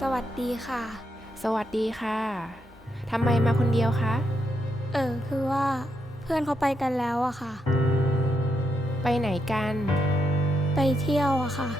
สวัสดีค่ะ สวัสดีค่ะทำไมมาคนเดียวคะ เออคือว่าเพื่อนเขาไปกันแล้วอะค่ะ ไปไหนกัน ไปเที่ยวอะค่ะ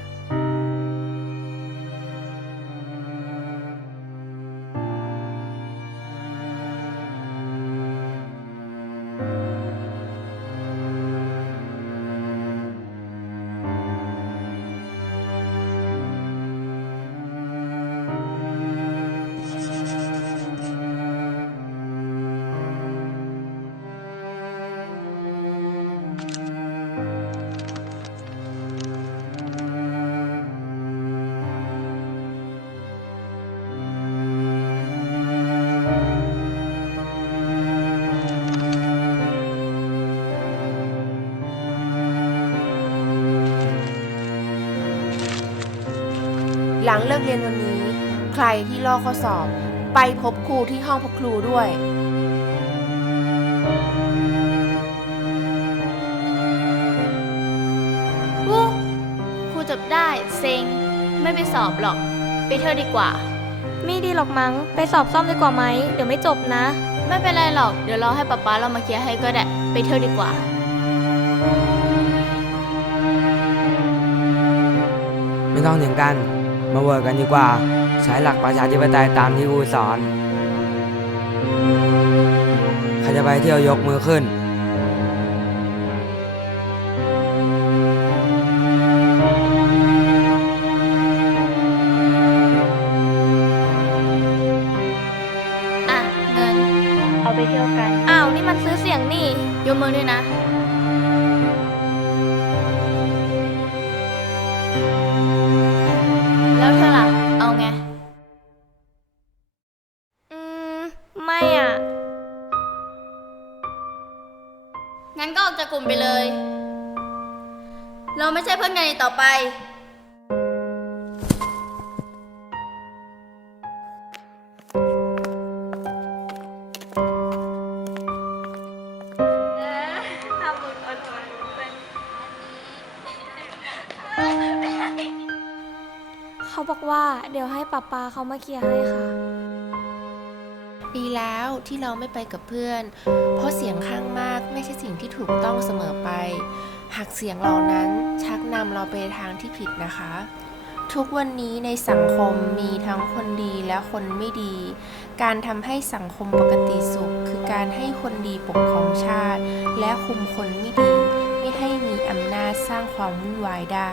หลังเลิกเรียนวันนี้ ใครที่ลอกข้อสอบ ไปพบครูที่ห้องพบครูด้วย วู้ครูจับได้ เซ็ง ไม่ไปสอบหรอก ไปเที่ยวดีกว่า ไม่ดีหรอกมั้ง ไปสอบซ่อมดีกว่าไหม เดี๋ยวไม่จบนะ ไม่เป็นไรหรอก เดี๋ยวรอให้ป๊าป๊าเรามาเคลียร์ให้ก็ได้ ไปเที่ยวดีกว่า ไม่ต้องถึงกัน มาเวิร์กกันดีกว่า ใช้หลักประชาธิปไตยตามที่ครูสอนใครจะไปเที่ยวยกมือขึ้นอะเงิน เอาไปเที่ยวกัน อ้าว นี่มันซื้อเสียงนี่ยกมือด้วยนะ ไม่อะ งั้นก็ออกจากกลุ่มไปเลย เราไม่ใช่เพื่อนกันอีกต่อไป เขาบอกว่าเดี๋ยวให้ป๊าป๊าเขามาเคลียร์ให้ค่ะ ดีแล้วที่เราไม่ไปกับเพื่อน เพราะเสียงข้างมากไม่ใช่สิ่งที่ถูกต้องเสมอไป หากเสียงเหล่านั้นชักนำเราไปทางที่ผิดนะคะ ทุกวันนี้ในสังคมมีทั้งคนดีและคนไม่ดี การทำให้สังคมปกติสุข คือการให้คนดีปกครองชาติ และคุมคนไม่ดี ไม่ให้มีอำนาจสร้างความวุ่นวายได้